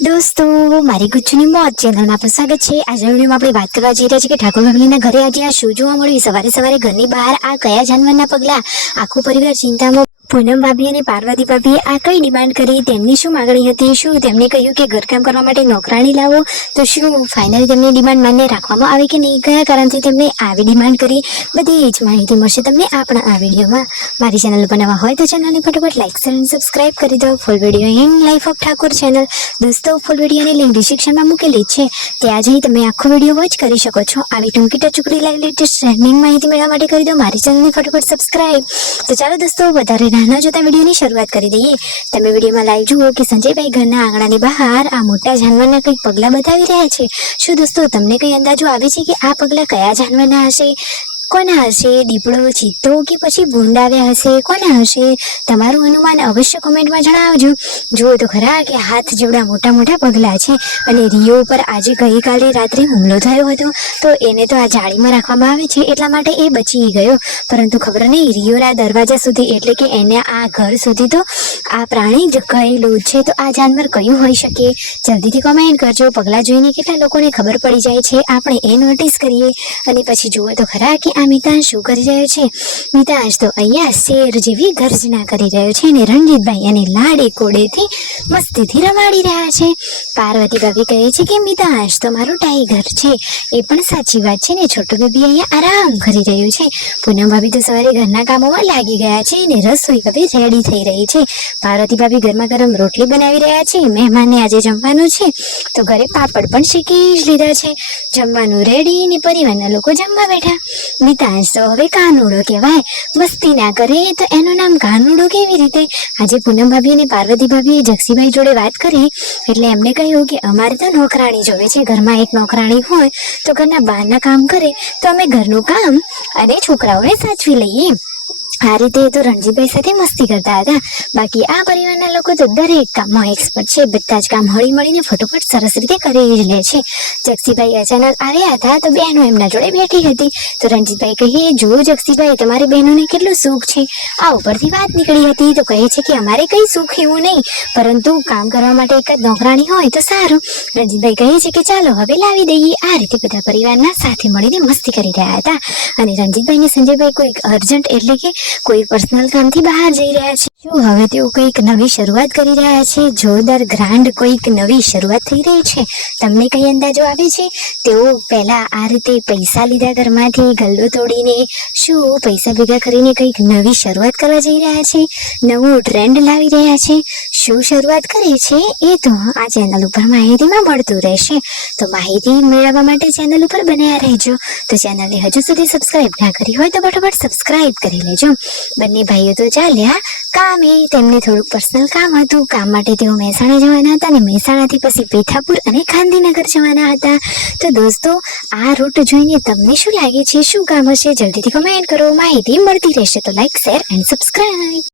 દોસ્તો, મારી ગુચ્છુની મોજ ચેનલમાં આપનું સ્વાગત છે। આજના વિડીયોમાં આપણે વાત કરવા જઈ રહ્યા છીએ કે ઠાકોર ફેમિલીના ઘરે આજે આ શું જોવા મળ્યું। સવારે સવારે ઘરની બહાર આ કયા જાનવરના પગલા, આખો પરિવાર ચિંતામાં। પૂનમ ભાભી અને પાર્વતી ભાભીએ આ કઈ ડિમાન્ડ કરી, તેમની શું માંગણી હતી, શું તેમને કહ્યું કે ઘરકામ કરવા માટે નોકરાણી લાવો, તો શું ફાઇનલી તેમની ડિમાન્ડ માન્ય રાખવામાં આવી કે નહીં, કયા કારણથી તેમને આવી ડિમાન્ડ કરી, બધી જ માહિતી મળશે તમને આપણા આ વિડીયોમાં। મારી ચેનલ પર નવા હોય તો ચેનલને ફટાફટ લાઈક શેર અને સબસ્ક્રાઇબ કરી દો। Full video in life of Thakor channel દોસ્તો, ફૂલ વિડીયોની લિંક ડિસ્ક્રિપ્શનમાં મૂકેલી છે, ત્યાં જઈ તમે આખો વિડીયો વોચ કરી શકો છો। આવી ટૂંકી ટચુકડી લાઈવ લેટેસ્ટ ટ્રેન્ડિંગ માહિતી મેળવવા માટે કરી દો મારી ચેનલને ફટાફટ સબસ્ક્રાઇબ। તો ચાલો દોસ્તો, વધારે ના જોતા વિડીયોની શરૂઆત કરી દઈએ। તમે વિડીયોમાં લાઈવ જુઓ કે સંજયભાઈ ઘરના આંગણાની બહાર આ મોટા જાનવરના કંઈક પગલા બતાવી રહ્યા છે। શું દોસ્તો તમને કઈ અંદાજો આવે છે કે આ પગલા કયા જાનવરના હશે, કોના હશે? દીપડો, ચિત્તો કે પછી ભૂંડ આવ્યા હશે, કોના હશે? તમારું અનુમાન અવશ્ય કોમેન્ટમાં જણાવજો। જુઓ તો ખરા કે હાથ જેવડા મોટા મોટા પગલા છે અને રિયો ઉપર આજે ગઈકાલે રાત્રે હુમલો થયો હતો, તો એને તો આ જાળીમાં રાખવામાં આવે છે એટલા માટે એ બચી ગયો, પરંતુ ખબર નહીં રિયોના દરવાજા સુધી એટલે કે એને આ ઘર સુધી તો આ પ્રાણી જ ગયેલું છે। તો આ જાનવર કયું હોઈ શકે? જલ્દીથી કોમેન્ટ કરજો। પગલા જોઈને કેટલા લોકોને ખબર પડી જાય છે, આપણે એ નોટિસ કરીએ। અને પછી જુઓ તો ખરા કે આ મિતાંશ શું કરી રહ્યો છે। મિતાંશ તો અહીંયા શેર જેવી ગર્જના કરી રહ્યો છે અને રણજીતભાઈ એને લાડે કોડેથી મસ્તીથી રમાડી રહ્યા છે। પાર્વતી ભાભી કહે છે કે મિતાંશ તો મારું ટાઈગર છે, એ પણ સાચી વાત છે ને છોટુ બેબી અહીંયા આરામ કરી રહ્યું છે। પૂનમ ભાભી તો સવારે ઘરના કામોમાં લાગી ગયા છે અને રસોઈ હવે રેડી થઈ રહી છે। પાર્વતી ભાભી ગરમા ગરમ રોટલી બનાવી રહ્યા છે, મહેમાનને આજે જમવાનું છે તો ઘરે પાપડ પણ શેકી જ લીધા છે, જમવાનું રેડી ને પરિવારના લોકો જમવા બેઠા। મિતાંશ તો હવે કાનુડો કહેવાય, મસ્તી ના કરે તો એનું નામ કાનુડો કેવી રીતે? આજે પૂનમ ભાભી અને પાર્વતી ભાભીએ જક્ષીભાઈ જોડે વાત કરી એટલે એમને કહ્યું કે અમારે તો નોકરાણી જોવે છે, ઘરમાં એક નોકરાણી હોય તો ઘરના બહારના કામ કરે તો અમે ઘરનું કામ અને છોકરાઓને સાચવી લઈએ। આ રીતે તો રણજીતભાઈ સાથે મસ્તી કરતા હતા। બાકી આ પરિવારના લોકો તો દરેક કામમાં એક્સપર્ટ છે, બધા જ કામ હળી મળીને ફટોફટ સરસ રીતે કરી જ લે છે। જક્ષીભાઈ અચાનક આવ્યા હતા તો બહેનો એમના જોડે બેઠી હતી, તો રણજીતભાઈ કહે, જુઓ જક્ષીભાઈ, તમારી બહેનોને કેટલું સુખ છે। આ ઉપરથી વાત નીકળી હતી તો કહે છે કે અમારે કઈ સુખ એવું નહીં, પરંતુ કામ કરવા માટે એક જ નોકરાણી હોય તો સારું। રણજીતભાઈ કહે છે કે ચાલો હવે લાવી દઈએ। આ રીતે બધા પરિવારના સાથે મળીને મસ્તી કરી રહ્યા હતા અને રણજીતભાઈ ને સંજયભાઈ કોઈક અર્જન્ટ એટલે કે કોઈ પર્સનલ કામથી બહાર જઈ રહ્યા છે। શું હવે તેઓ કંઈક નવી શરૂઆત કરી રહ્યા છે? જોરદાર ગ્રાન્ડ કોઈક નવી શરૂઆત થઈ રહી છે? તમને કઈ અંદાજો આવે છે? તેઓ પહેલા આ રીતે પૈસા લીધા ઘરમાંથી ગલ્લો તોડીને, શું પૈસા ભેગા કરીને કંઈક નવી શરૂઆત કરવા જઈ રહ્યા છે? નવું ટ્રેન્ડ લાવી રહ્યા છે? શું શરૂઆત કરે છે એ તો આ ચેનલ ઉપર માહિતીમાં મળતું રહેશે, તો માહિતી મેળવવા માટે ચેનલ ઉપર બન્યા રહેજો। તો ચેનલને હજુ સુધી સબસ્ક્રાઇબ ના કરી હોય તો ફટાફટ સબસ્ક્રાઇબ કરી લેજો। બંને ભાઈઓ તો ચાલ્યા કામે, તેમને થોડુંક પર્સનલ કામ હતું, કામ માટે તેઓ મહેસાણા જવાના હતા અને મહેસાણાથી પછી પેથાપુર અને ગાંધીનગર જવાના હતા। તો દોસ્તો, આ રૂટ જોઈને તમને શું લાગે છે, શું કામ હશે? જલ્દીથી કમેન્ટ કરો, માહિતી મળતી રહેશે તો લાઈક શેર એન્ડ સબસ્ક્રાઇબ।